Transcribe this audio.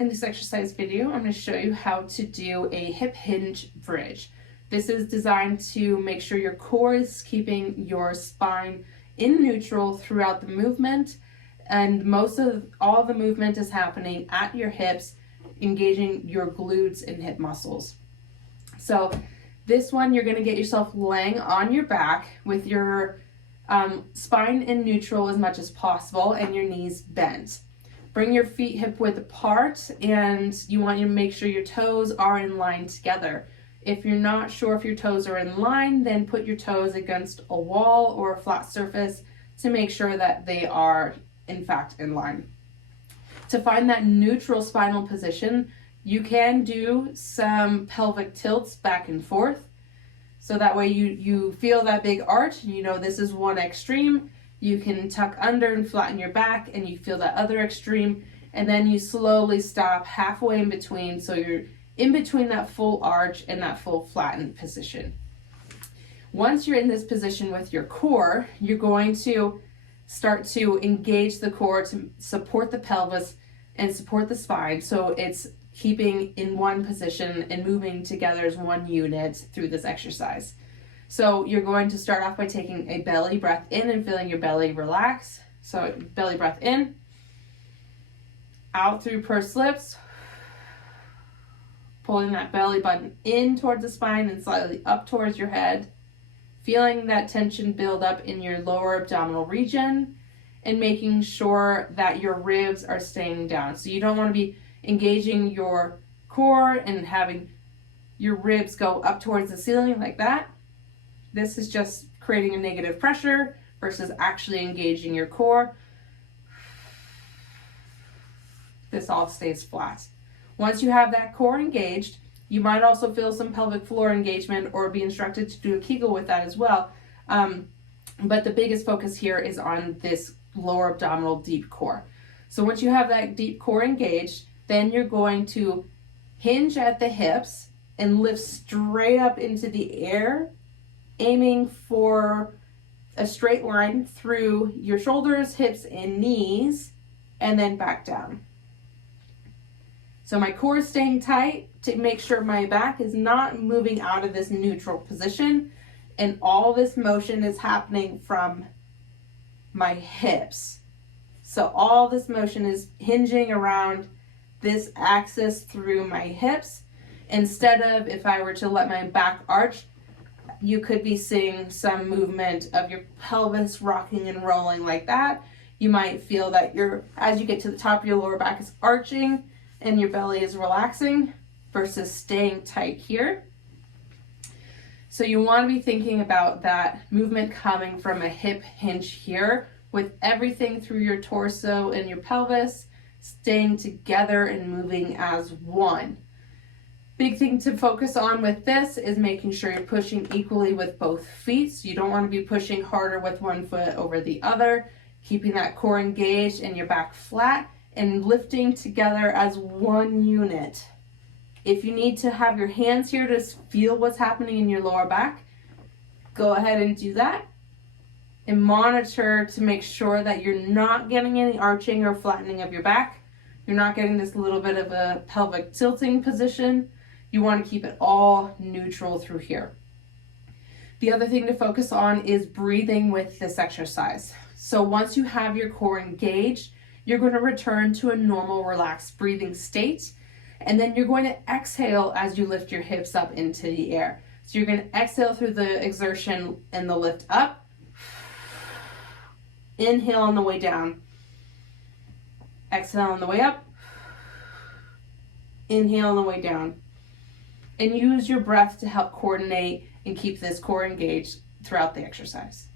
In this exercise video, I'm going to show you how to do a hip hinge bridge. This is designed to make sure your core is keeping your spine in neutral throughout the movement, and all the movement is happening at your hips, engaging your glutes and hip muscles. So this one, you're going to get yourself laying on your back with your spine in neutral as much as possible and your knees bent. Bring your feet hip width apart, and you want to make sure your toes are in line together. If you're not sure if your toes are in line, then put your toes against a wall or a flat surface to make sure that they are in fact in line. To find that neutral spinal position, you can do some pelvic tilts back and forth. So that way you feel that big arch and you know this is one extreme. You can tuck under and flatten your back and you feel that other extreme, and then you slowly stop halfway in between, so you're in between that full arch and that full flattened position. Once you're in this position with your core, you're going to start to engage the core to support the pelvis and support the spine, so it's keeping in one position and moving together as one unit through this exercise. So you're going to start off by taking a belly breath in and feeling your belly relax. So belly breath in, out through pursed lips, pulling that belly button in towards the spine and slightly up towards your head, feeling that tension build up in your lower abdominal region, and making sure that your ribs are staying down. So you don't want to be engaging your core and having your ribs go up towards the ceiling like that. This is just creating a negative pressure versus actually engaging your core. This all stays flat. Once you have that core engaged, you might also feel some pelvic floor engagement or be instructed to do a Kegel with that as well. But the biggest focus here is on this lower abdominal deep core. So once you have that deep core engaged, then you're going to hinge at the hips and lift straight up into the air, aiming for a straight line through your shoulders, hips, and knees, and then back down. So my core is staying tight to make sure my back is not moving out of this neutral position, and all this motion is happening from my hips. So all this motion is hinging around this axis through my hips. Instead of, if I were to let my back arch, you could be seeing some movement of your pelvis rocking and rolling like that. You might feel that as you get to the top of your lower back is arching and your belly is relaxing versus staying tight here. So you want to be thinking about that movement coming from a hip hinge here, with everything through your torso and your pelvis staying together and moving as one. Big thing to focus on with this is making sure you're pushing equally with both feet. So you don't want to be pushing harder with one foot over the other, keeping that core engaged and your back flat and lifting together as one unit. If you need to have your hands here to feel what's happening in your lower back, go ahead and do that. And monitor to make sure that you're not getting any arching or flattening of your back. You're not getting this little bit of a pelvic tilting position. You want to keep it all neutral through here. The other thing to focus on is breathing with this exercise. So once you have your core engaged, you're going to return to a normal relaxed breathing state. And then you're going to exhale as you lift your hips up into the air. So you're going to exhale through the exertion and the lift up. Inhale on the way down. Exhale on the way up. Inhale on the way down. And use your breath to help coordinate and keep this core engaged throughout the exercise.